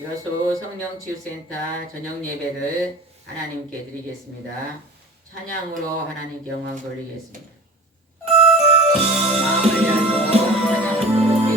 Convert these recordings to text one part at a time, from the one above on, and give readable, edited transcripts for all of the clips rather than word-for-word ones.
여수 성령치유센터 저녁 예배를 하나님께 드리겠습니다. 찬양으로 하나님께 영광 돌리겠습니다. 마음을 열고 찬양을 드리겠습니다.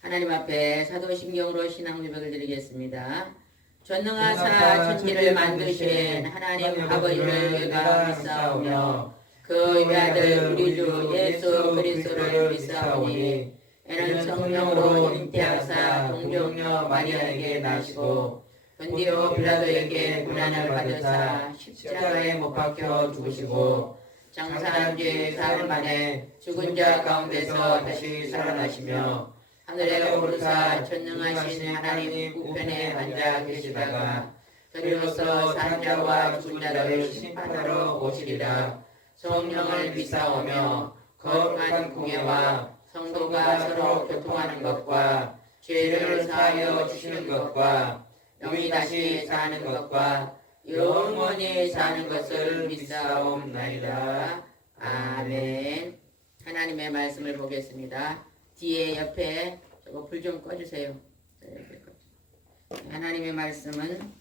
하나님 앞에 사도신경으로 신앙 고백을 드리겠습니다. 전능하사 천지를 만드신 하나님 아버지를 내가 믿사오며 그 외아들 우리 주 예수 그리스도를 믿사오니 이는 성령으로 잉태하사 동정녀 마리아에게 나시고 본디오 빌라도에게 고난을 받으사 십자가에 못 박혀 죽으시고 장사한 지 사흘 만에 죽은 자 가운데서 다시 살아나시며 하늘에 오르사 전능하신 하나님 우편에 앉아 계시다가 그리로서 산 자와 죽은 자를 심판하러 오시리라. 성령을 믿사오며 거룩한 공예와 성도가 서로 교통하는 것과 죄를 사하여 주시는 것과 영이 다시 사는 것과 영원히 사는 것을 믿사옵나이다. 아멘. 하나님의 말씀을 보겠습니다. 뒤에 옆에 저거 불 좀 꺼주세요. 하나님의 말씀은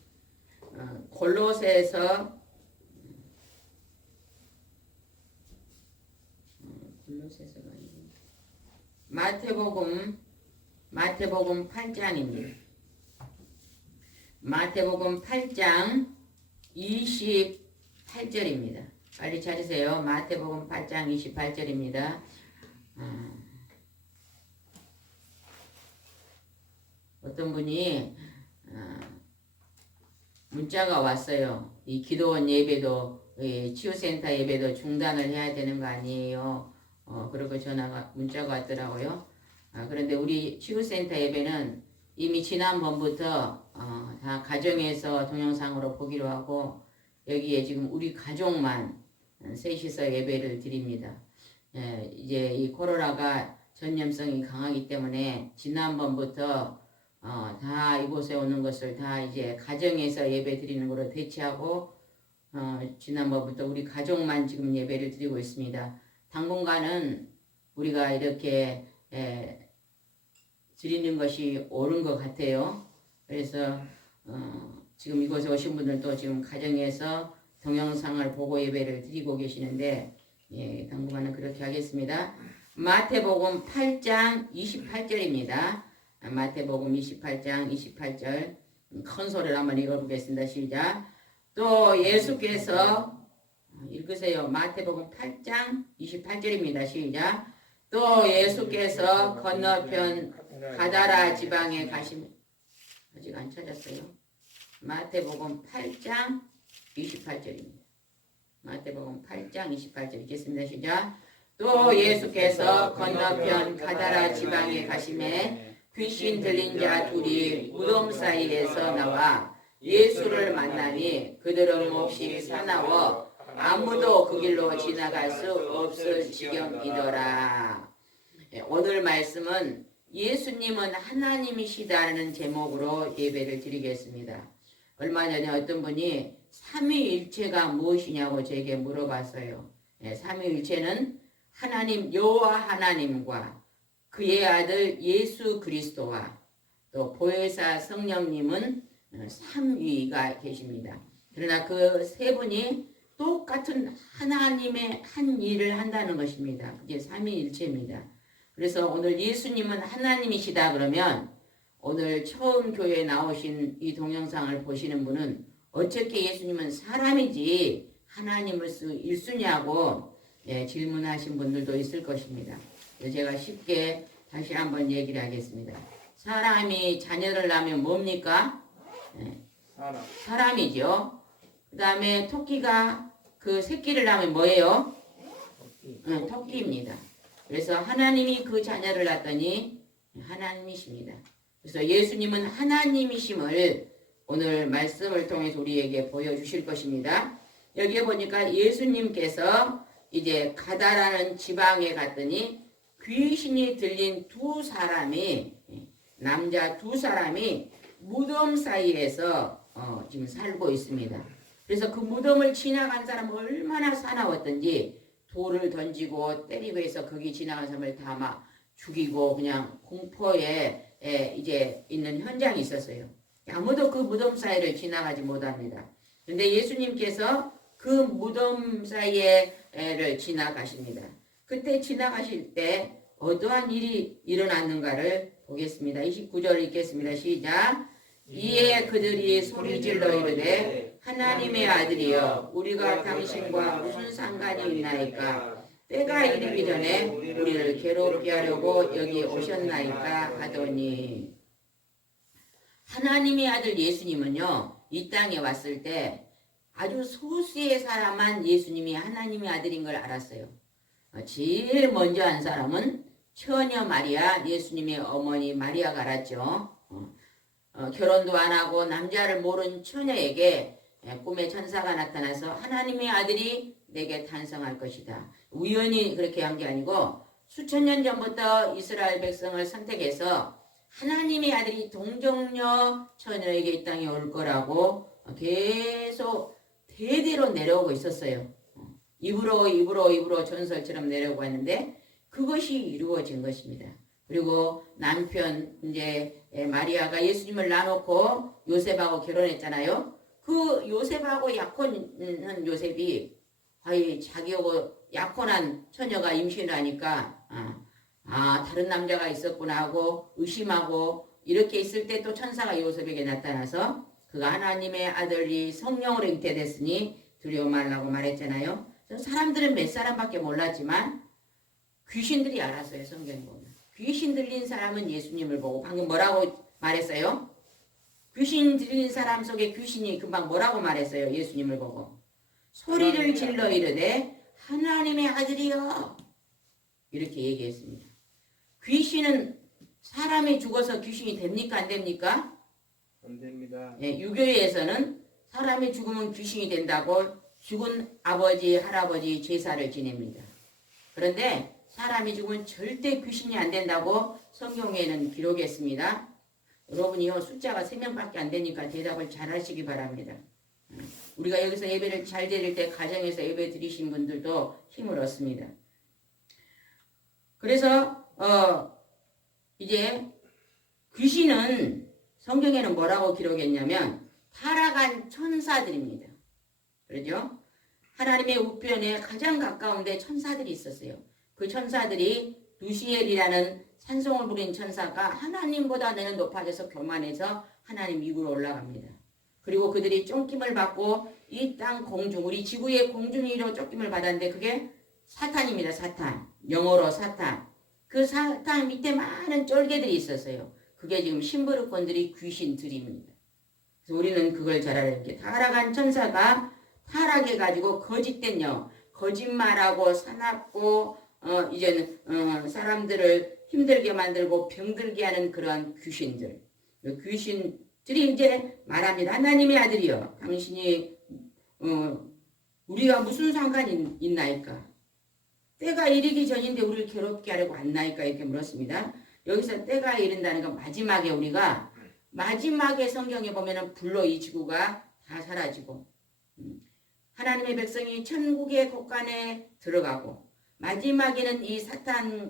골로새서 마태복음 마태복음 8장입니다. 마태복음 8장 28절입니다. 빨리 찾으세요. 마태복음 8장 28절입니다. 어떤 분이 문자가 왔어요. 이 기도원 예배도 치유센터 예배도 중단을 해야 되는 거 아니에요? 그리고 문자가 왔더라고요. 그런데 우리 치유센터 예배는 이미 지난번부터 다 가정에서 동영상으로 보기로 하고 여기에 지금 우리 가족만 셋이서 예배를 드립니다. 이제 이 코로나가 전염성이 강하기 때문에 지난번부터 다 이곳에 오는 것을 다 이제 가정에서 예배 드리는 거로 대체하고 지난번부터 우리 가족만 지금 예배를 드리고 있습니다. 당분간은 우리가 이렇게 드리는 것이 옳은 것 같아요. 그래서 지금 이곳에 오신 분들도 지금 가정에서 동영상을 보고 예배를 드리고 계시는데 당분간은 그렇게 하겠습니다. 마태복음 8장 28절입니다. 마태복음 28장 28절 큰 소리로 한번 읽어보겠습니다. 시작. 또 예수께서 읽으세요. 마태복음 8장 28절입니다. 시작. 또 예수께서 건너편 가다라 지방에 가시면 아직 안 찾았어요. 마태복음 8장 28절입니다. 마태복음 8장 28절 읽겠습니다. 시작. 또 예수께서 건너편 가다라 지방에 가시매 귀신 들린 자 둘이 무덤 사이에서 나와 예수를 만나니 그들은 몹시 사나워 아무도 그 길로 지나갈 수 없을 지경이더라. 오늘 말씀은 예수님은 하나님이시다는 제목으로 예배를 드리겠습니다. 얼마 전에 어떤 분이 삼위일체가 무엇이냐고 제게 물어봤어요. 삼위일체는 하나님 여호와 하나님과 그의 아들 예수 그리스도와 또 보혜사 성령님은 삼위가 계십니다. 그러나 그 세 분이 똑같은 하나님의 한 일을 한다는 것입니다. 그게 삼위일체입니다. 그래서 오늘 예수님은 하나님이시다 그러면 오늘 처음 교회에 나오신 이 동영상을 보시는 분은 어떻게 예수님은 사람이지 하나님을 일수냐고 질문하신 분들도 있을 것입니다. 제가 쉽게 다시 한번 얘기를 하겠습니다. 사람이 자녀를 낳으면 뭡니까? 사람이죠. 그 다음에 토끼가 그 새끼를 낳으면 뭐예요? 토끼입니다. 그래서 하나님이 그 자녀를 낳았더니 하나님이십니다. 그래서 예수님은 하나님이심을 오늘 말씀을 통해서 우리에게 보여주실 것입니다. 여기에 보니까 예수님께서 이제 가다라는 지방에 갔더니 귀신이 들린 두 사람이 남자 두 사람이 무덤 사이에서 지금 살고 있습니다. 그래서 그 무덤을 지나간 사람은 얼마나 사나웠던지 돌을 던지고 때리고 해서 거기 지나간 사람을 다 막 죽이고 그냥 공포에 이제 있는 현장이 있었어요. 아무도 그 무덤 사이를 지나가지 못합니다. 그런데 예수님께서 그 무덤 사이를 지나가십니다. 그때 지나가실 때 어떠한 일이 일어났는가를 보겠습니다. 29절 읽겠습니다. 시작. 이에 그들이 소리질러 이르되 하나님의 아들이여 우리가 당신과 무슨 상관이 있나이까 때가 이르기 전에 우리를 괴롭게 하려고 여기 오셨나이까 하더니 하나님의 아들 예수님은요 이 땅에 왔을 때 아주 소수의 사람만 예수님이 하나님의 아들인 걸 알았어요. 제일 먼저 한 사람은 처녀 마리아, 예수님의 어머니 마리아가 알았죠. 결혼도 안 하고 남자를 모른 처녀에게 꿈에 천사가 나타나서 하나님의 아들이 내게 탄생할 것이다. 우연히 그렇게 한 게 아니고 수천 년 전부터 이스라엘 백성을 선택해서 하나님의 아들이 동정녀 처녀에게 이 땅에 올 거라고 계속 대대로 내려오고 있었어요. 입으로 전설처럼 내려오고 했는데 그것이 이루어진 것입니다. 그리고 남편 이제 마리아가 예수님을 낳아놓고 요셉하고 결혼했잖아요. 그 요셉하고 약혼한 요셉이 자기하고 약혼한 처녀가 임신을 하니까 다른 남자가 있었구나 하고 의심하고 이렇게 있을 때 또 천사가 요셉에게 나타나서 그가 하나님의 아들이 성령으로 잉태됐으니 두려워 말라고 말했잖아요. 사람들은 몇 사람밖에 몰랐지만 귀신들이 알았어요. 성경에 보면. 귀신 들린 사람은 예수님을 보고 방금 뭐라고 말했어요? 귀신 들린 사람 속에 귀신이 금방 뭐라고 말했어요? 예수님을 보고. 소리를 질러 이르되 하나님의 아들이여. 이렇게 얘기했습니다. 귀신은 사람이 죽어서 귀신이 됩니까? 안 됩니까? 안 됩니다. 예, 유교에서는 사람이 죽으면 귀신이 된다고 죽은 아버지, 할아버지 제사를 지냅니다. 그런데 사람이 죽으면 절대 귀신이 안 된다고 성경에는 기록했습니다. 여러분이요, 숫자가 3명밖에 안 되니까 대답을 잘 하시기 바랍니다. 우리가 여기서 예배를 잘 드릴 때 가정에서 예배 드리신 분들도 힘을 얻습니다. 그래서 이제 귀신은 성경에는 뭐라고 기록했냐면 타락한 천사들입니다. 그렇죠? 하나님의 우편에 가장 가까운데 천사들이 있었어요. 그 천사들이 루시엘이라는 찬송을 부린 천사가 하나님보다 내는 높아져서 교만해서 하나님 위로 올라갑니다. 그리고 그들이 쫓김을 받고 이 땅 공중, 우리 지구의 공중 위로 쫓김을 받았는데 그게 사탄입니다. 사탄. 영어로 사탄. 그 사탄 밑에 많은 쫄개들이 있었어요. 그게 지금 심부름꾼들이 귀신들입니다. 그래서 우리는 그걸 잘 알아야 돼요. 타락한 천사가 타락해가지고 거짓된 영, 거짓말하고 사납고 이제는 사람들을 힘들게 만들고 병들게 하는 그러한 귀신들. 귀신들이 이제 말합니다. 하나님의 아들이여, 당신이 우리가 무슨 상관이 있나이까? 때가 이르기 전인데 우리를 괴롭게 하려고 왔나이까? 이렇게 물었습니다. 여기서 때가 이른다는 건 마지막에 우리가 마지막에 성경에 보면은 불로 이 지구가 다 사라지고 하나님의 백성이 천국의 곳간에 들어가고 마지막에는 이 사탄과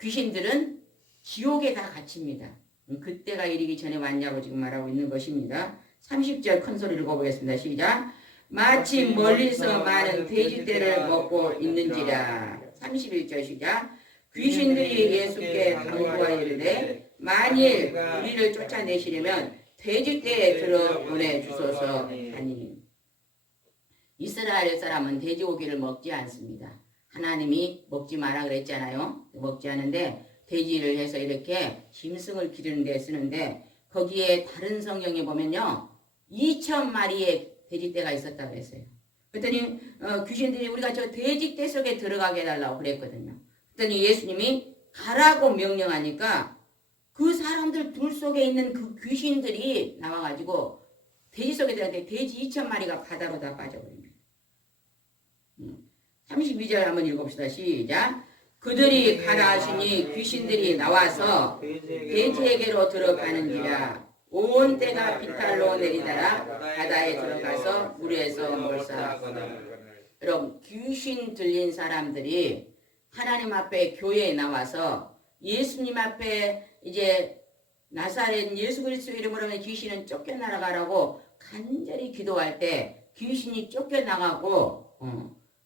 귀신들은 지옥에 다 갇힙니다. 그때가 이르기 전에 왔냐고 지금 말하고 있는 것입니다. 30절 큰 소리를 읽어보겠습니다. 시작. 마침 멀리서 많은 돼지떼를 먹고 있는지라. 31절 시작. 귀신들이 예수께 당부하여 이르되 만일 우리를 쫓아내시려면 돼지떼에 들어 보내주소서 하니. 이스라엘 사람은 돼지고기를 먹지 않습니다. 하나님이 먹지 마라 그랬잖아요. 먹지 않은데 돼지를 해서 이렇게 짐승을 기르는 데 쓰는데 거기에 다른 성경에 보면요 2,000마리의 돼지떼가 있었다고 그랬어요. 그랬더니 귀신들이 우리가 저 돼지떼 속에 들어가게 해달라고 그랬거든요. 그랬더니 예수님이 가라고 명령하니까 그 사람들 둘 속에 있는 그 귀신들이 나와가지고 돼지 속에 들어갔는데 돼지 2,000마리가 바다로 다 빠져버립니다. 32절 한번 읽어봅시다. 시작. 그들이 가라 하시니 귀신들이 나와서 돼지에게로 들어가는지라. 온 때가 비탈로 내리다라 바다에 들어가서 물에서 몰살하거나. 여러분 귀신 들린 사람들이 하나님 앞에 교회에 나와서 예수님 앞에 이제 나사렛 예수 그리스도 이름으로 하면 귀신은 쫓겨나가라고 간절히 기도할 때 귀신이 쫓겨나가고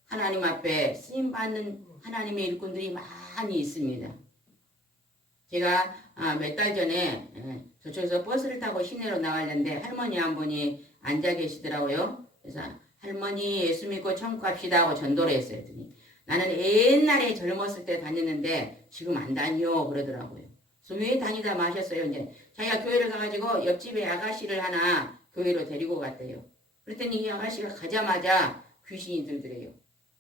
하나님 앞에 쓰임받는 하나님의 일꾼들이 많이 있습니다. 제가 몇 달 전에 저쪽에서 버스를 타고 시내로 나가려는데 할머니 한 분이 앉아 계시더라고요. 그래서 할머니 예수 믿고 천국 갑시다 하고 전도를 했어요. 나는 옛날에 젊었을 때 다녔는데 지금 안 다녀 그러더라고요. 그래서 왜 다니다 마셨어요? 이제 자기가 교회를 가가지고 옆집에 아가씨를 하나 교회로 데리고 갔대요. 그랬더니 이 아가씨가 가자마자 귀신이 들더래요.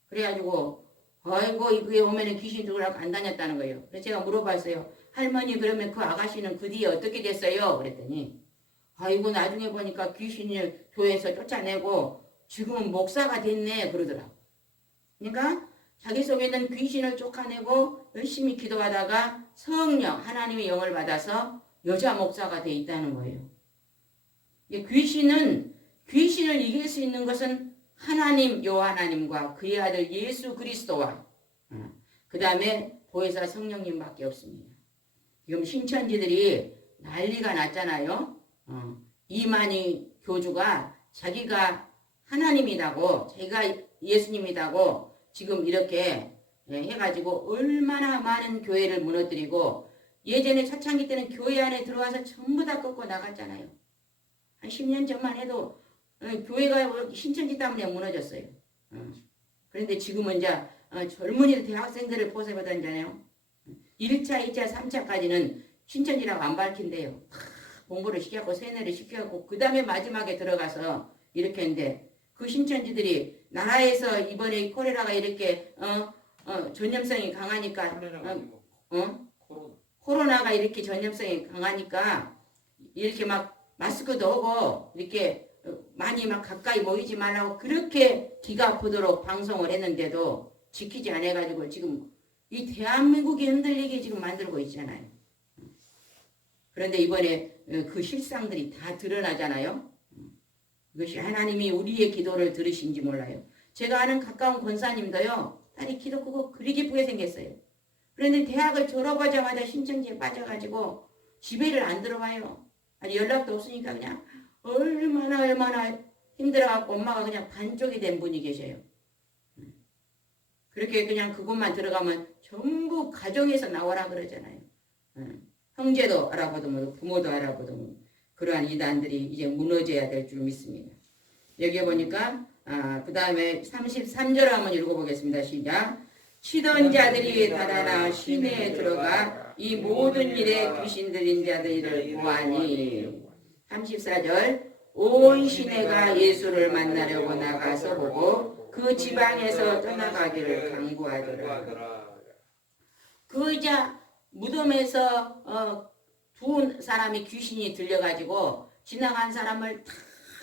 그래가지고 아이고 이 교회 오면은 귀신이 들어오라고 안 다녔다는 거예요. 그래서 제가 물어봤어요. 할머니 그러면 그 아가씨는 그 뒤에 어떻게 됐어요? 그랬더니 아이고 나중에 보니까 귀신을 교회에서 쫓아내고 지금은 목사가 됐네 그러더라고. 그러니까 자기 속에 있는 귀신을 쫓아내고 열심히 기도하다가 성령 하나님의 영을 받아서 여자 목사가 돼 있다는 거예요. 귀신을 이길 수 있는 것은 하나님 여호와하나님과 그의 아들 예수 그리스도와 그 다음에 보혜사 성령님밖에 없습니다. 지금 신천지들이 난리가 났잖아요. 이만희 교주가 자기가 하나님이라고 자기가 예수님이라고 지금 이렇게 해가지고 얼마나 많은 교회를 무너뜨리고 예전에 초창기 때는 교회 안에 들어와서 전부 다 꺾고 나갔잖아요. 한 10년 전만 해도 교회가 신천지 때문에 무너졌어요. 그런데 지금은 이제 젊은이들 대학생들을 포섭하던잖아요. 1차, 2차, 3차까지는 신천지라고 안 밝힌대요. 공부를 시켜갖고 세뇌를 시켜갖고 그 다음에 마지막에 들어가서 이렇게 했는데 그 신천지들이 나라에서 이번에 콜레라가 이렇게 전염성이 강하니까 코로나가 이렇게 전염성이 강하니까 이렇게 막 마스크도 하고 이렇게 많이 막 가까이 모이지 말라고 그렇게 기가 아프도록 방송을 했는데도 지키지 않아가지고 지금 이 대한민국이 흔들리게 지금 만들고 있잖아요. 그런데 이번에 그 실상들이 다 드러나잖아요. 이것이 하나님이 우리의 기도를 들으신지 몰라요. 제가 아는 가까운 권사님도요. 딸이 기도 크고 그리 기쁘게 생겼어요. 그런데 대학을 졸업하자마자 신천지에 빠져가지고 집에를 안 들어와요. 아니 연락도 없으니까 그냥 얼마나 힘들어갖고 엄마가 그냥 반쪽이 된 분이 계셔요. 그렇게 그냥 그곳만 들어가면 전부 가정에서 나오라 그러잖아요. 형제도 알아보도 부모도 알아보도 그러한 이단들이 이제 무너져야 될 줄 믿습니다. 여기에 보니까 그 다음에 33절 한번 읽어보겠습니다. 시작. 치던 자들이 달아나 시내에 들어가 이 모든 일에 귀신 들린 자들을 보아니 34절 온 시내가 예수를 만나려고 나가서 보고 그 지방에서 떠나가기를 강구하더라. 그 이제 무덤에서 두 사람이 귀신이 들려가지고 지나간 사람을 다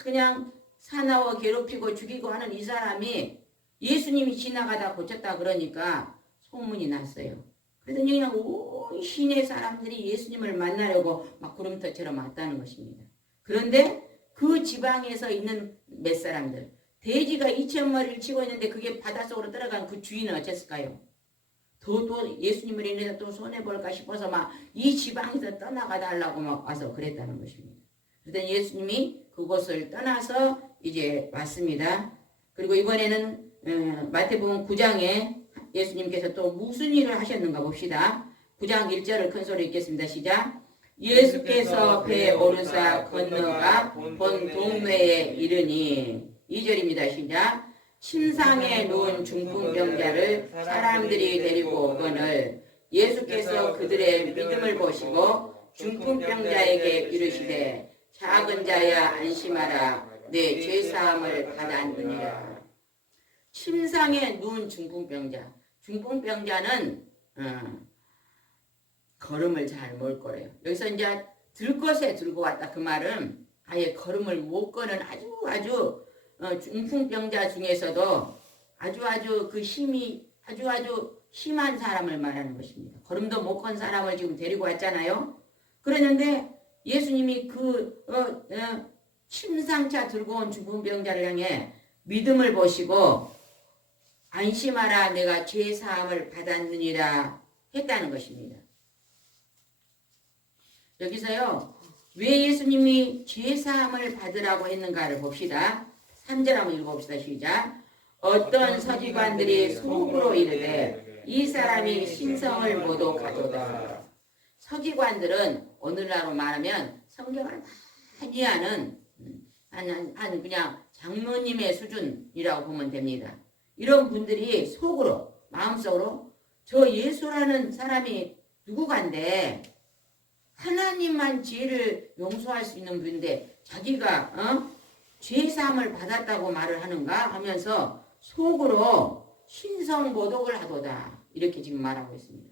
그냥 사나워 괴롭히고 죽이고 하는 이 사람이 예수님이 지나가다 고쳤다 그러니까 소문이 났어요. 그러더니 그냥 온 시내 사람들이 예수님을 만나려고 막 구름터처럼 왔다는 것입니다. 그런데 그 지방에서 있는 몇 사람들 돼지가 2,000마리를 치고 있는데 그게 바닷속으로 들어간 그 주인은 어땠을까요? 또 예수님을 인해서 또 손해볼까 싶어서 막 이 지방에서 떠나가달라고 막 와서 그랬다는 것입니다. 그랬더니 예수님이 그곳을 떠나서 이제 왔습니다. 그리고 이번에는 마태복음 9장에 예수님께서 또 무슨 일을 하셨는가 봅시다. 9장 1절을 큰 소리 읽겠습니다. 시작. 예수께서 배에 오르사 건너가 본 동네에 이르니 2절입니다. 시작. 침상에 누운 중풍병자를 사람들이 데리고 오거늘 예수께서 그들의 믿음을 보시고 중풍병자에게 이르시되 작은 자야 안심하라 내 죄사함을 받았느니라. 침상에 누운 중풍병자. 중풍병자는 걸음을 잘 못 걸어요. 여기서 이제 들 것에 들고 왔다 그 말은 아예 걸음을 못 거는 아주 중풍병자 중에서도 아주 그 힘이 아주 심한 사람을 말하는 것입니다. 걸음도 못 건 사람을 지금 데리고 왔잖아요. 그러는데 예수님이 그 침상차 들고 온 중풍병자를 향해 믿음을 보시고 안심하라 내가 죄 사함을 받았느니라 했다는 것입니다. 여기서요. 왜 예수님이 죄 사함을 받으라고 했는가를 봅시다. 3절 한번 읽어봅시다. 시작. 어떤 서기관들이 속으로 이르되 이 사람이 신성을 모독하도다. 서기관들은 오늘날로 말하면 성경을 많이 하는 그냥 장로님의 수준이라고 보면 됩니다. 이런 분들이 속으로 마음속으로 저 예수라는 사람이 누구간데 하나님만 죄를 용서할 수 있는 분인데 자기가 죄사함을 받았다고 말을 하는가 하면서 속으로 신성모독을 하도다 이렇게 지금 말하고 있습니다.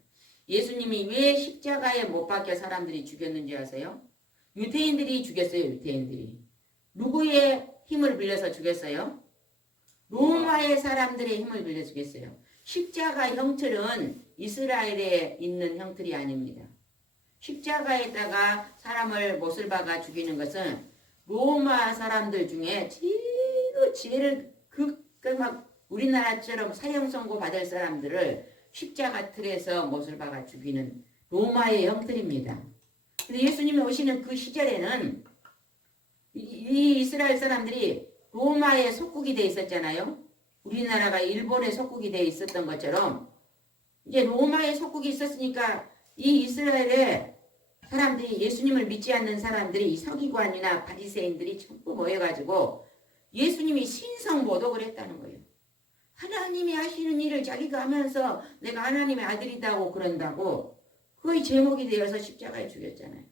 예수님이 왜 십자가에 못 박혀 사람들이 죽였는지 아세요? 유대인들이 죽였어요. 유대인들이. 누구의 힘을 빌려서 죽였어요? 로마의 사람들의 힘을 빌려 죽였어요. 십자가 형틀은 이스라엘에 있는 형틀이 아닙니다. 십자가에다가 사람을 못을 박아 죽이는 것은 로마 사람들 중에 제일 막 우리나라처럼 사형 선고 받을 사람들을 십자가 틀에서 못을 박아 죽이는 로마의 형틀입니다. 근데 예수님이 오시는 그 시절에는 이 이스라엘 사람들이 로마의 속국이 돼 있었잖아요. 우리나라가 일본의 속국이 돼 있었던 것처럼 이제 로마의 속국이 있었으니까 이 이스라엘에 사람들이 예수님을 믿지 않는 사람들이 이 서기관이나 바리새인들이 전부 모여가지고 예수님이 신성모독을 했다는 거예요. 하나님이 하시는 일을 자기가 하면서 내가 하나님의 아들이다고 그런다고 그거의 제목이 되어서 십자가에 죽였잖아요.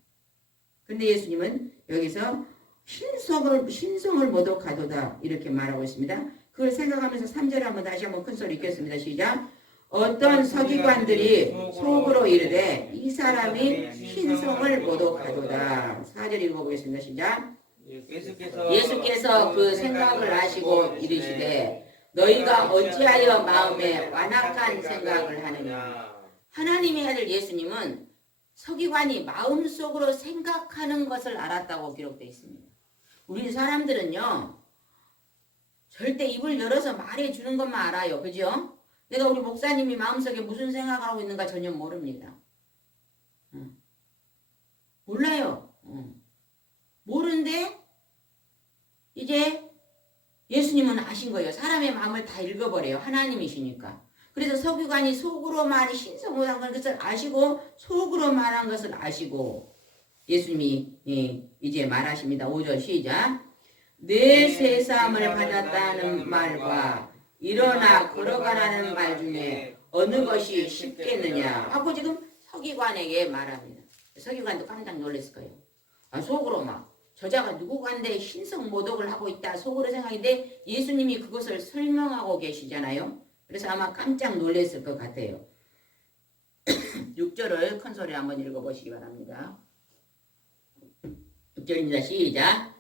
근데 예수님은 여기서 신성을 모독하도다 이렇게 말하고 있습니다. 그걸 생각하면서 3절 한번 다시 한번 큰 소리 읽겠습니다. 시작. 어떤 서기관들이 속으로 이르되 이 사람이 신성을 모독하도다. 4절 읽어보겠습니다. 시작. 예수께서 그 생각을 아시고 이르시되 너희가 어찌하여 마음에 완악한 생각을 하느냐. 하나님의 아들 예수님은 서기관이 마음속으로 생각하는 것을 알았다고 기록되어 있습니다. 우리 사람들은요 절대 입을 열어서 말해주는 것만 알아요. 그죠? 내가 우리 목사님이 마음속에 무슨 생각을 하고 있는가 전혀 모릅니다. 몰라요. 모르는데 이제 예수님은 아신 거예요. 사람의 마음을 다 읽어버려요. 하나님이시니까. 그래서 서기관이 속으로 말이 신성모독한 것을 아시고 속으로 말한 것을 아시고 예수님이 이제 말하십니다. 5절 시작. 내 세상을 받았다는 말과 일어나 걸어가라는 말 중에 어느 것이 쉽겠느냐 하고 지금 서기관에게 말합니다. 서기관도 깜짝 놀랐을 거예요. 속으로 막 저자가 누구간데 신성모독을 하고 있다 속으로 생각인데 예수님이 그것을 설명하고 계시잖아요. 그래서 아마 깜짝 놀랐을 것 같아요. 6절을 큰 소리 한번 읽어보시기 바랍니다. 6절입니다. 시작.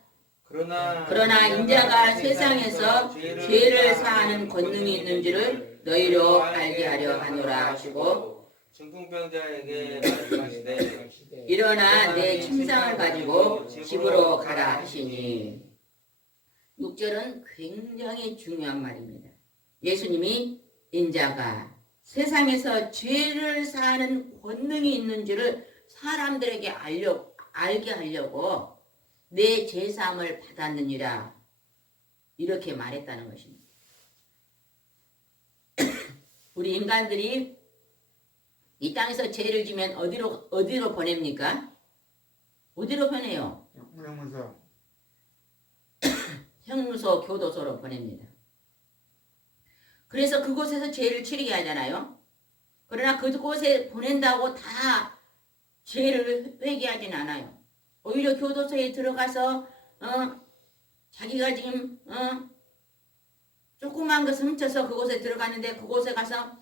그러나 인자가 세상에서 죄를 사하는 권능이 있는 줄을 너희로 알게 하려 하노라 하시고 중풍병자에게 말씀하시되 일어나 내 침상을 가지고 집으로 가라 하시니. 6절은 굉장히 중요한 말입니다. 예수님이 인자가 세상에서 죄를 사하는 권능이 있는 줄을 사람들에게 알게 하려고 내 제사함을 받았느니라 이렇게 말했다는 것입니다. 우리 인간들이 이 땅에서 죄를 지면 어디로 보냅니까? 어디로 보내요? 형무소, 교도소로 보냅니다. 그래서 그곳에서 죄를 치르게 하잖아요. 그러나 그곳에 보낸다고 다 죄를 회개하진 않아요. 오히려 교도소에 들어가서 자기가 지금 조그만 것을 훔쳐서 그곳에 들어갔는데 그곳에 가서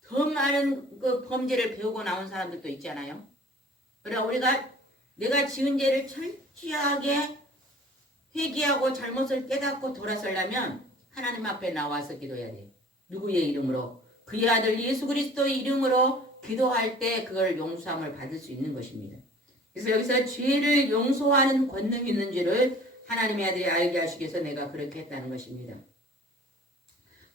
더 많은 그 범죄를 배우고 나온 사람들도 있잖아요. 그러나 우리가 내가 지은 죄를 철저하게 회개하고 잘못을 깨닫고 돌아서려면 하나님 앞에 나와서 기도해야 돼요. 누구의 이름으로? 그의 아들 예수 그리스도의 이름으로 기도할 때 그걸 용서함을 받을 수 있는 것입니다. 그래서 여기서 죄를 용서하는 권능이 있는 줄을 하나님의 아들이 알게 하시기 위해서 내가 그렇게 했다는 것입니다.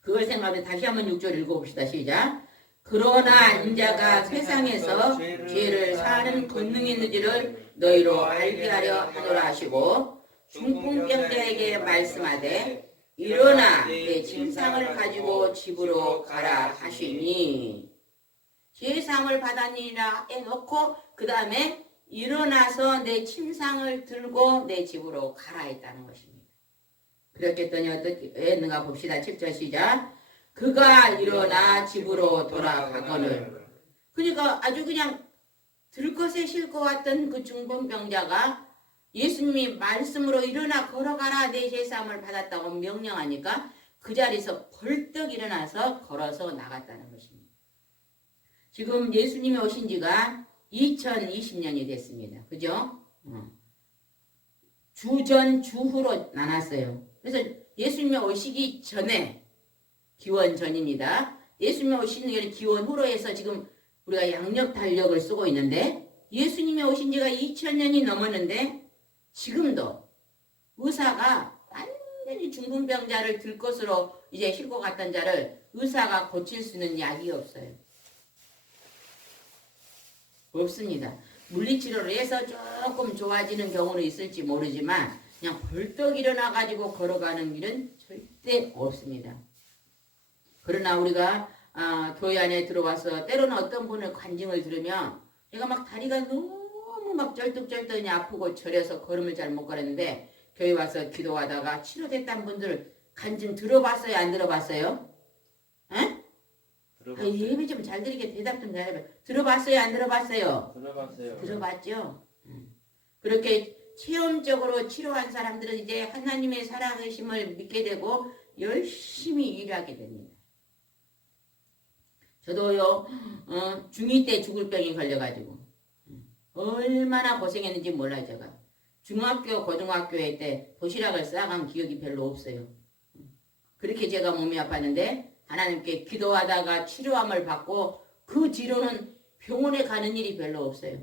그걸 생각하면 다시 한번 6절 읽어봅시다. 시작. 그러나 인자가 세상에서 죄를 사하는 권능이 있는 줄을 너희로 알게 하려 하노라 하시고 중풍병자에게 말씀하되 일어나 내 침상을 가지고 집으로 가라 하시니. 죄사함을 받았니라 해놓고 그 다음에 일어나서 내 침상을 들고 내 집으로 가라 했다는 것입니다. 그렇게 했더니 어떻게 했는가 봅시다. 7절 시작. 그가 일어나 집으로 돌아가거늘. 그러니까 아주 그냥 들것에 싣고 왔던 그 중풍병자가 예수님이 말씀으로 일어나 걸어가라 내 제사함을 받았다고 명령하니까 그 자리에서 벌떡 일어나서 걸어서 나갔다는 것입니다. 지금 예수님이 오신 지가 2020년이 됐습니다. 그죠? 주전 주후로 나눴어요. 그래서 예수님이 오시기 전에 기원 전입니다. 예수님이 오시는 게 기원 후로 해서 지금 우리가 양력 달력을 쓰고 있는데 예수님이 오신 지가 2000년이 넘었는데 지금도 의사가 완전히 중풍병자를 들 것으로 이제 싣고 갔던 자를 의사가 고칠 수 있는 약이 없어요. 없습니다. 물리치료를 해서 조금 좋아지는 경우는 있을지 모르지만 그냥 벌떡 일어나가지고 걸어가는 일은 절대 없습니다. 그러나 우리가 교회 안에 들어와서 때로는 어떤 분을 간증을 들으면 얘가 막 다리가 너무 막 쩔뚝쩔뚝이 아프고 저려서 걸음을 잘 못 걸었는데 교회 와서 기도하다가 치료됐다는 분들 간증 들어봤어요? 안 들어봤어요? 에? 예배 좀 잘 드리게 대답 좀 잘해봐요. 들어봤어요? 안 들어봤어요? 들어봤어요. 들어봤죠? 그렇게 체험적으로 치료한 사람들은 이제 하나님의 살아계심을 믿게 되고 열심히 일하게 됩니다. 저도요, 중2 때 죽을 병이 걸려가지고 얼마나 고생했는지 몰라요, 제가. 중학교, 고등학교에 때 도시락을 싸간 기억이 별로 없어요. 그렇게 제가 몸이 아팠는데 하나님께 기도하다가 치료함을 받고 그 뒤로는 병원에 가는 일이 별로 없어요.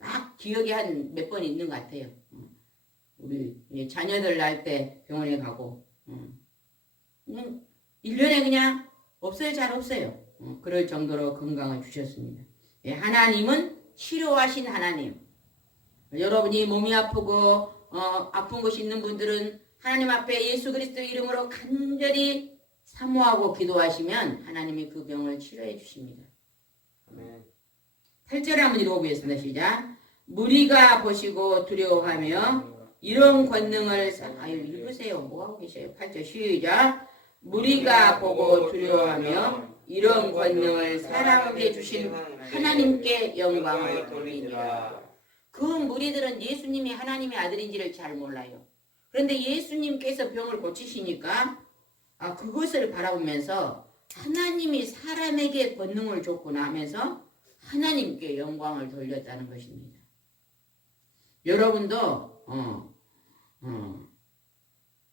딱 기억이 한 몇 번 있는 것 같아요. 우리 자녀들 낳을 때 병원에 가고 그냥 1년에 그냥 없어요. 잘 없어요. 그럴 정도로 건강을 주셨습니다. 예, 하나님은 치료하신 하나님. 여러분이 몸이 아프고 아픈 곳이 있는 분들은 하나님 앞에 예수 그리스도 이름으로 간절히 사모하고 기도하시면 하나님이 그 병을 치료해 주십니다. 아멘. 8절 한번 읽어보겠습니다. 시작. 무리가 보시고 두려워하며 이런 권능을 읽으세요. 뭐하고 계세요? 8절 시작. 무리가 보고 두려워하며 이런 권능을 사랑하게 주신 하나님께 영광을 돌리니라. 그 무리들은 예수님이 하나님의 아들인지를 잘 몰라요. 그런데 예수님께서 병을 고치시니까 그것을 바라보면서 하나님이 사람에게 권능을 줬구나 하면서 하나님께 영광을 돌렸다는 것입니다. 여러분도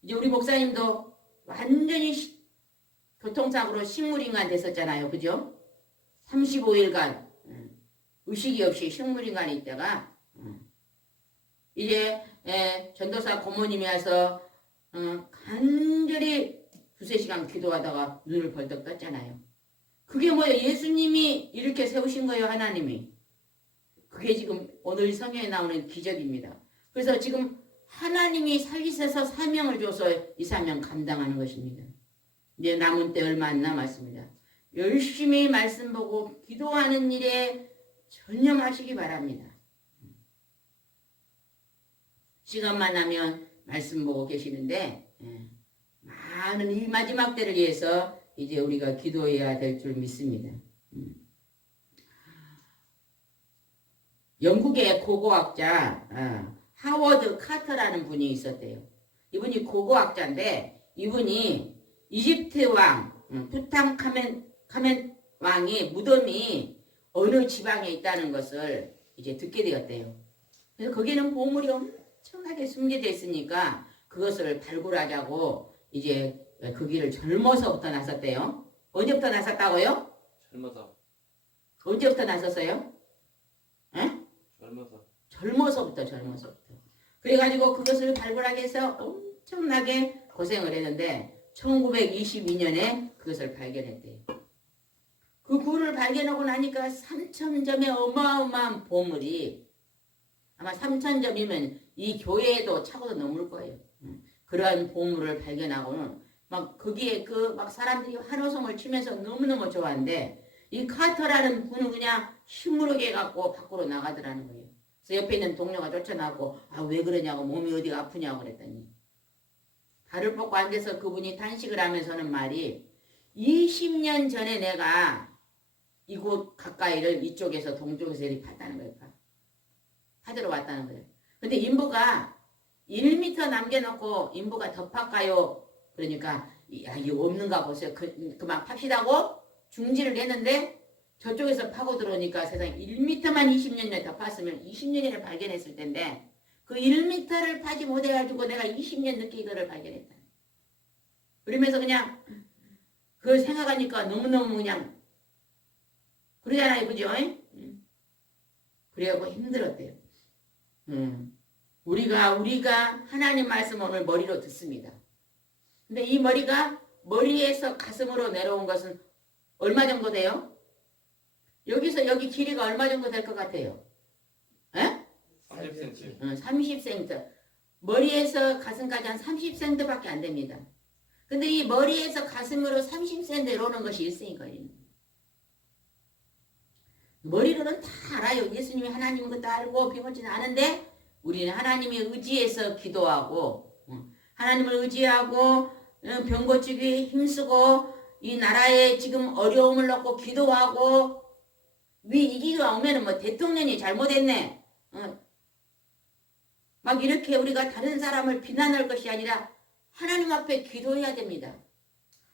이제 우리 목사님도 완전히 교통사고로 식물인간 됐었잖아요. 그죠? 35일간 의식이 없이 식물인간이 있다가 이제 전도사 고모님이 와서 간절히 두세 시간 기도하다가 눈을 벌떡 떴잖아요. 그게 뭐예요? 예수님이 이렇게 세우신 거예요. 하나님이. 그게 지금 오늘 성경에 나오는 기적입니다. 그래서 지금 하나님이 살리셔서 사명을 줘서 이 사명 감당하는 것입니다. 이제 남은 때 얼마 안 남았습니다. 열심히 말씀 보고 기도하는 일에 전념하시기 바랍니다. 시간만 나면 말씀 보고 계시는데 많은 이 마지막 때를 위해서 이제 우리가 기도해야 될 줄 믿습니다. 영국의 고고학자 하워드 카터라는 분이 있었대요. 이분이 고고학자인데 이분이 이집트 왕 투탕카멘 왕의 무덤이 어느 지방에 있다는 것을 이제 듣게 되었대요. 그래서 거기는 보물이 엄청나게 숨겨져 있으니까 그것을 발굴하자고 이제 그 길을 젊어서부터 나섰대요. 언제부터 나섰다고요? 젊어서. 언제부터 나섰어요? 에? 젊어서부터. 그래가지고 그것을 발굴하기 위해서 엄청나게 고생을 했는데 1922년에 그것을 발견했대요. 그 굴을 발견하고 나니까 3,000점의 어마어마한 보물이 아마 3,000점이면 이 교회에도 차고도 넘을 거예요. 그러한 보물을 발견하고는 막 거기에 막 사람들이 환호성을 치면서 너무너무 좋아하는데 이 카터라는 분은 그냥 힘으로게 해갖고 밖으로 나가더라는 거예요. 그래서 옆에 있는 동료가 쫓아나고 왜 그러냐고 몸이 어디가 아프냐고 그랬더니 발을 뻗고 앉아서 그분이 단식을 하면서는 말이 20년 전에 내가 이곳 가까이를 이쪽에서 동쪽에서 이렇게 봤다는 거예요. 파들어 왔다는 거예요. 근데 인부가 1m 남겨놓고 인부가 더 팔까요? 그러니까 이거 없는가 보세요. 그만 팝시다고 중지를 했는데 저쪽에서 파고 들어오니까 세상에 1m만 20년 전에 더 팠으면 20년이나 발견했을 텐데 그 1m를 파지 못해가지고 내가 20년 늦게 이거를 발견했다. 그러면서 그냥 그걸 생각하니까 너무너무 그냥 그러잖아요. 그죠? 그래갖고 힘들었대요. 우리가 하나님 말씀 오늘 머리로 듣습니다. 근데 이 머리가 머리에서 가슴으로 내려온 것은 얼마 정도 돼요? 여기서 여기 길이가 얼마 정도 될 것 같아요? 에? 30cm. 30cm. 머리에서 가슴까지 한 30cm밖에 안 됩니다. 근데 이 머리에서 가슴으로 30cm 내려오는 것이 일생이거든요. 머리로는 다 알아요. 예수님이 하나님인 것도 알고 비밀지는 아는데 우리는 하나님의 의지에서 기도하고 하나님을 의지하고 병 고치기 힘쓰고 이 나라에 지금 어려움을 넣고 기도하고 위기가 오면은 뭐 대통령이 잘못했네. 막 이렇게 우리가 다른 사람을 비난할 것이 아니라 하나님 앞에 기도해야 됩니다.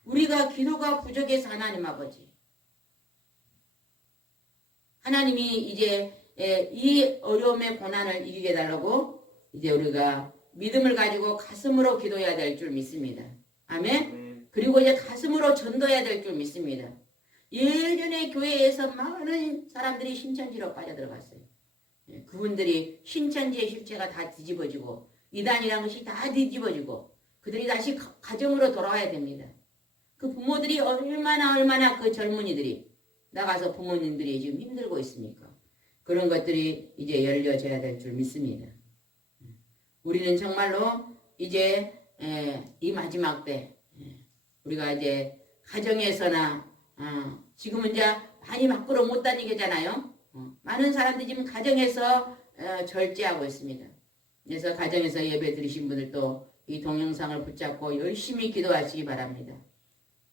우리가 기도가 부족해서 하나님 아버지. 하나님이 이제 이 어려움의 고난을 이기게 해달라고 이제 우리가 믿음을 가지고 가슴으로 기도해야 될 줄 믿습니다. 아멘. 그리고 이제 가슴으로 전도해야 될 줄 믿습니다. 예전에 교회에서 많은 사람들이 신천지로 빠져들어갔어요. 그분들이 신천지의 실체가 다 뒤집어지고 이단이라는 것이 다 뒤집어지고 그들이 다시 가정으로 돌아와야 됩니다. 그 부모들이 얼마나 그 젊은이들이 나가서 부모님들이 지금 힘들고 있습니까? 그런 것들이 이제 열려져야 될 줄 믿습니다. 우리는 정말로 이제 이 마지막 때 우리가 이제 가정에서나 지금은 이제 많이 밖으로 못 다니겠잖아요. 많은 사람들이 지금 가정에서 절제하고 있습니다. 그래서 가정에서 예배 드리신 분들도 이 동영상을 붙잡고 열심히 기도하시기 바랍니다.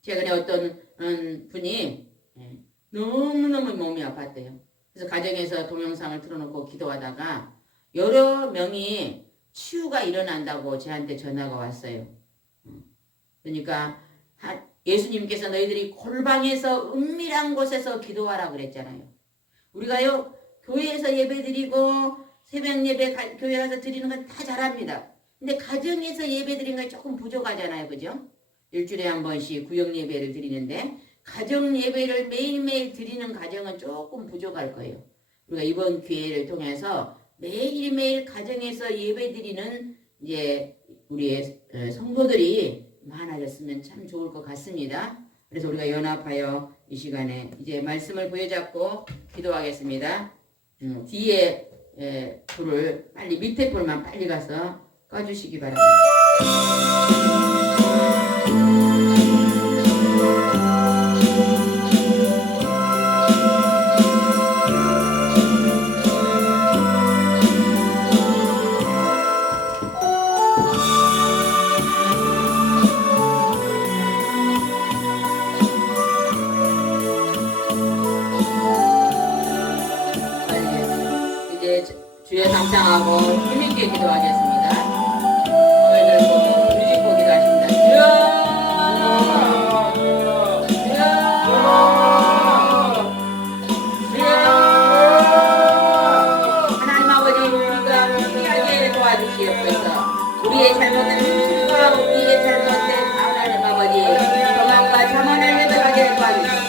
최근에 어떤 분이 너무너무 몸이 아팠대요. 그래서 가정에서 동영상을 틀어놓고 기도하다가 여러 명이 치유가 일어난다고 저한테 전화가 왔어요. 그러니까 예수님께서 너희들이 골방에서 은밀한 곳에서 기도하라 그랬잖아요. 우리가요 교회에서 예배드리고 새벽 예배 교회 가서 드리는 건 다 잘합니다. 근데 가정에서 예배 드리는 건 조금 부족하잖아요. 그죠? 일주일에 한 번씩 구역 예배를 드리는데 가정 예배를 매일매일 드리는 가정은 조금 부족할 거예요. 우리가 이번 기회를 통해서 매일매일 가정에서 예배 드리는 이제 우리의 성도들이 많아졌으면 참 좋을 것 같습니다. 그래서 우리가 연합하여 이 시간에 이제 말씀을 부여잡고 기도하겠습니다. 뒤에 불을 빨리 밑에 불만 빨리 가서 꺼주시기 바랍니다. 주여 상상하고 힘있게 기도하겠습니다. 저희들 모두 부르짖고 기도하십니다. 하나님 아버지 우리가 회개하게 도와주시옵소서. 우리의 잘못된 흠수와 우리의 잘못된 하나님 아버지 도망과 자만을 회개하게 도와주시옵소서.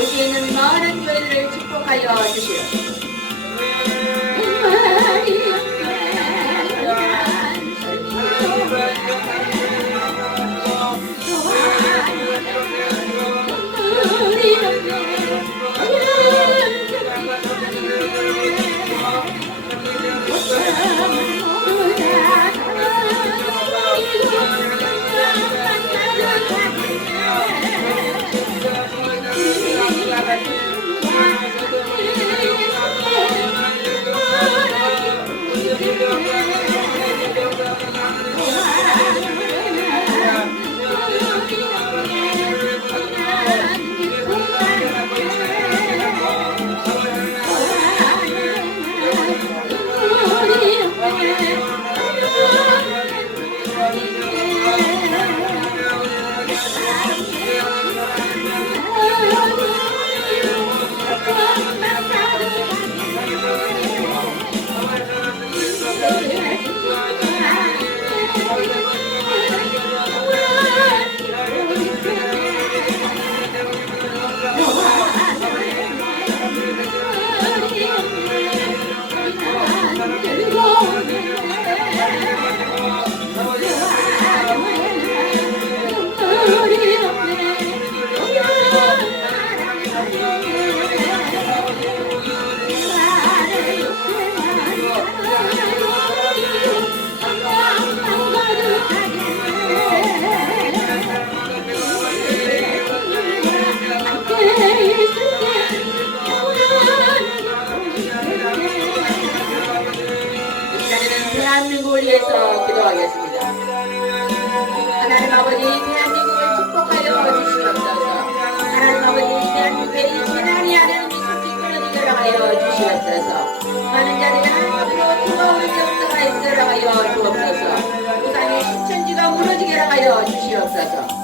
도시에 있는 많은 교회들을 축복하여 주시옵소서. 주시옵소서.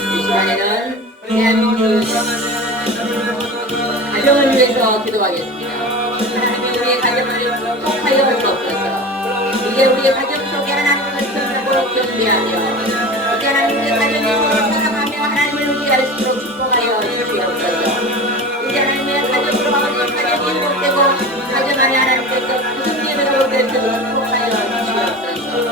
이 시간에는 대한민국 가정을 위해서 기도하겠습니다. 하나님이 우리의 가정을 축복하여 주옵소서. 이제 우리의 가정 속에 하나님을 선하고 경배하며 이제 하나님의 가정이 서로 사랑하며 하나님을 의지할수록 축복하여 주시옵소서. 이제 하나님의 가정으로 아버지 가정이 행복되고 가정 안에 하나님께서 무슨 일을 오될 때도 축복하여 주시옵소서.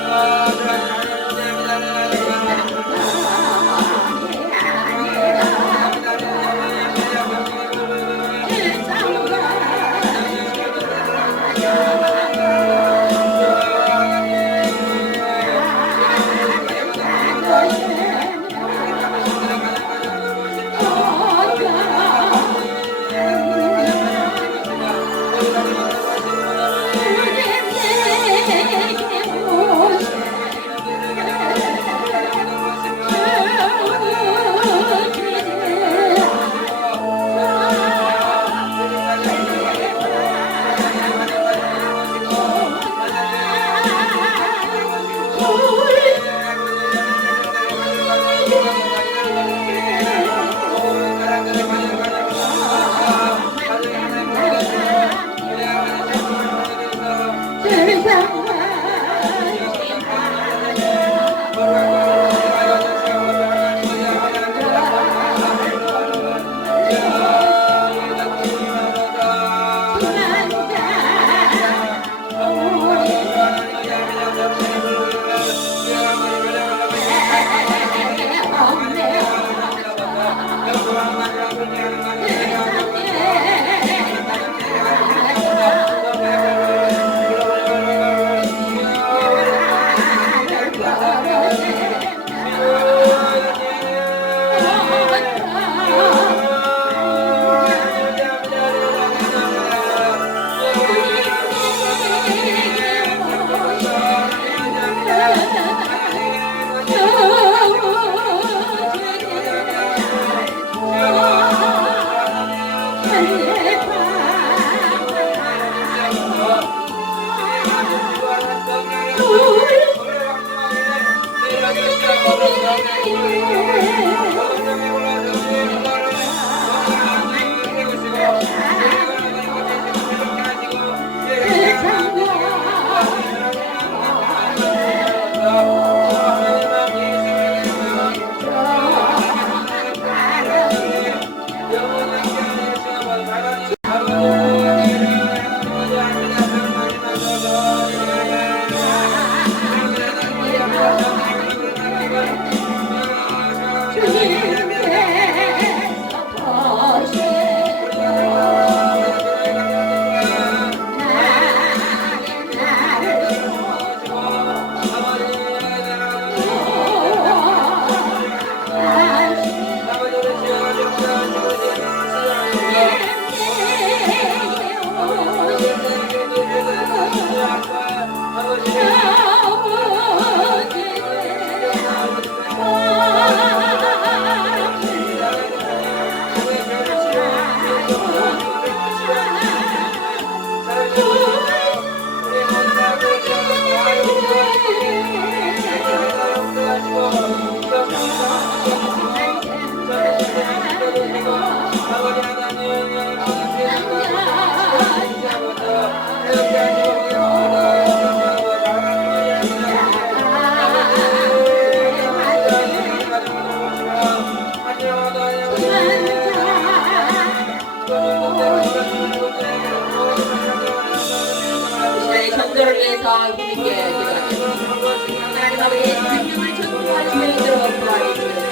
위해서 힘있게 기도하겠습니다. 하나님 아버지 생명을 전부하시며 이들어 도와주시옵소서.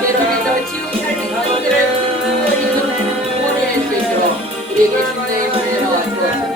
세론에서 지옥 살린 것들을 보낼 수 있도록 우리에게 순도의 손을 내려주옵소서.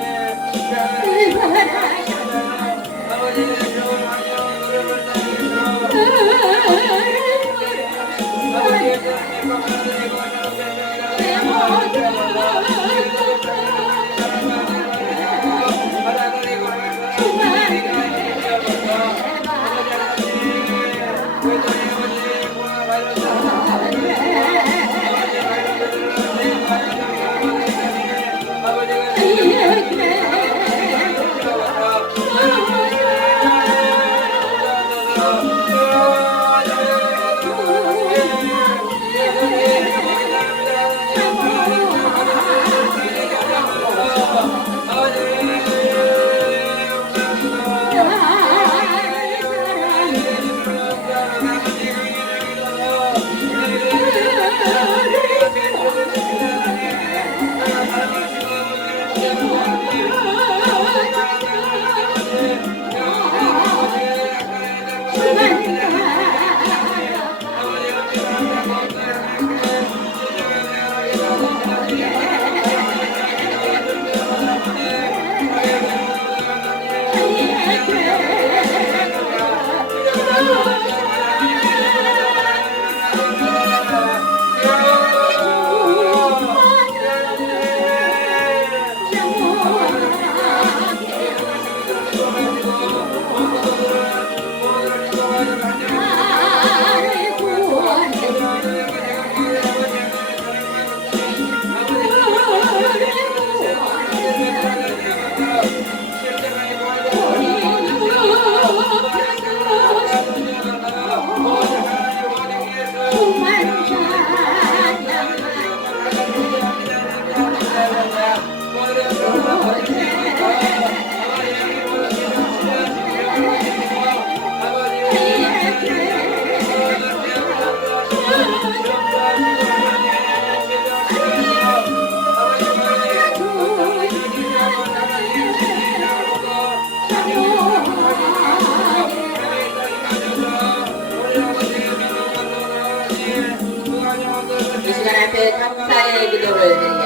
이 시간 앞에 감사의 기도를 드리겠습니다.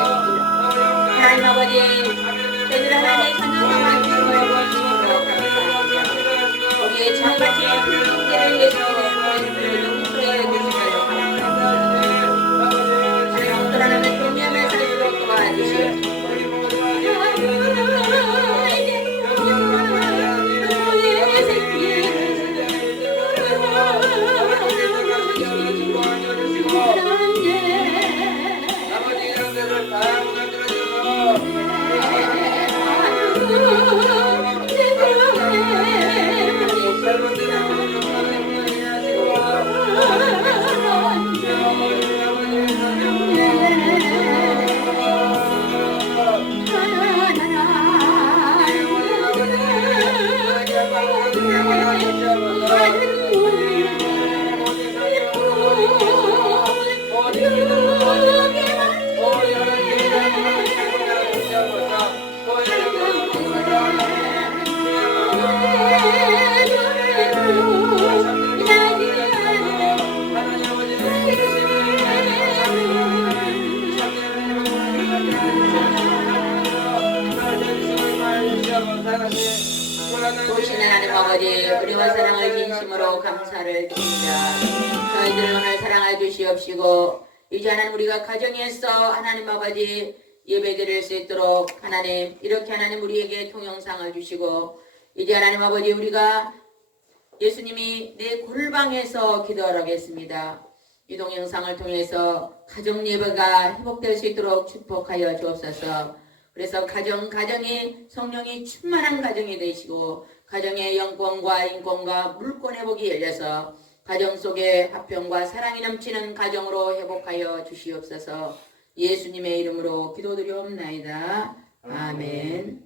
하나님 아버지, 저희들 하나님의 선정성한 기도를 보시므로 감사합니다. 우리의 저같이 불경제를 예수님의 보여주시는 용서해 주시므로 감사합니다. 하나님 떠나는 동념의 삶으로 도와주시옵소서. 보시는 하나님 아버지, 우리와 사랑을 진심으로 감사를 드립니다. 저희들을 오늘 사랑해 주시옵시고 이제 하나님 우리가 가정에서 하나님 아버지 예배드릴 수 있도록 하나님 이렇게 하나님 우리에게 동영상을 주시고 이제 하나님 아버지 우리가 예수님이 내 골방에서 기도하겠습니다. 이 동영상을 통해서 가정 예배가 회복될 수 있도록 축복하여 주옵소서. 그래서 가정이 성령이 충만한 가정이 되시고 가정의 영권과 인권과 물권 회복이 열려서 가정 속에 화평과 사랑이 넘치는 가정으로 회복하여 주시옵소서. 예수님의 이름으로 기도드리옵나이다. 아멘.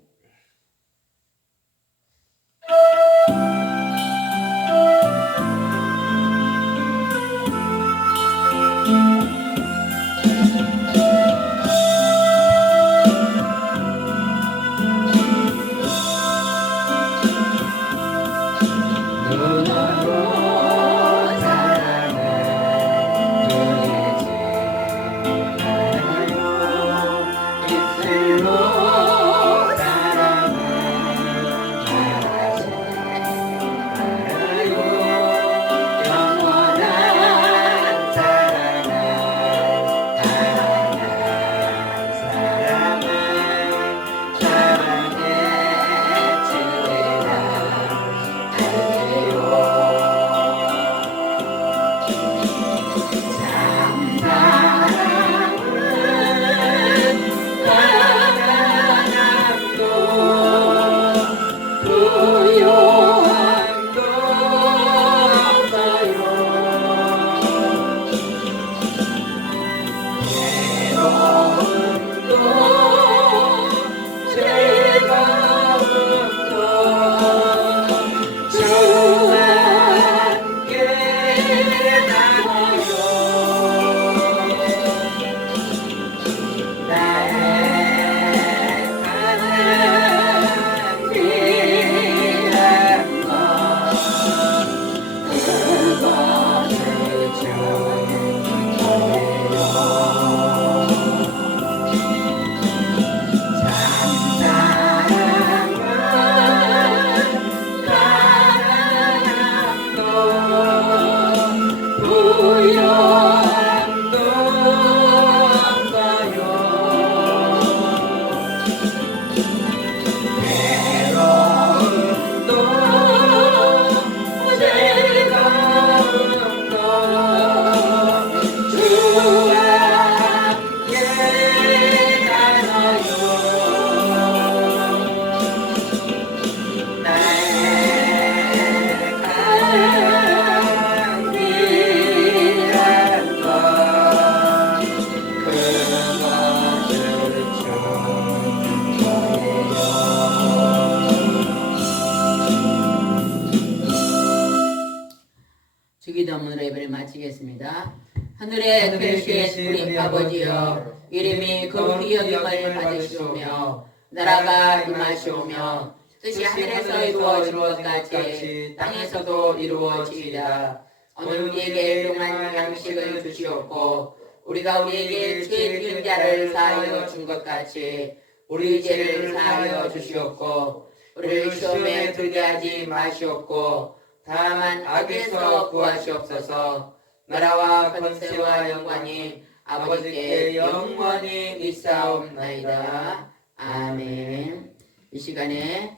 전문으로 예배를 마치겠습니다. 하늘에 계신 우리 아버지여, 이름이 거룩히 여김을 받으시오며 나라가 임하시오며 뜻이 하늘에서 이루어진 것 같이 땅에서도 이루어지이다. 오늘 우리에게 일용할 양식을 주시옵고 우리가 우리에게 죄 지은 자를 사하여 준 것 같이 우리 죄를 사하여 주시옵고 우리를 시험에 들게 하지 마시옵고 다만 악에서 구하시옵소서. 나라와 권세와 영광이 아버지께 영원히 있사옵나이다. 아멘. 이 시간에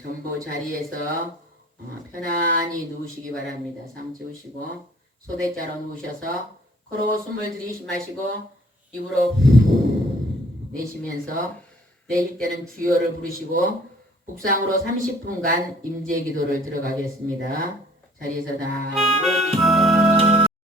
전부 자리에서 편안히 누우시기 바랍니다. 상 지우시고 소대자로 누우셔서 코로 숨을 들이마시고 입으로 내쉬면서 내쉴 때는 주여를 부르시고 묵상으로 30분간 임재 기도를 들어가겠습니다. 자리에서 다 누워주시고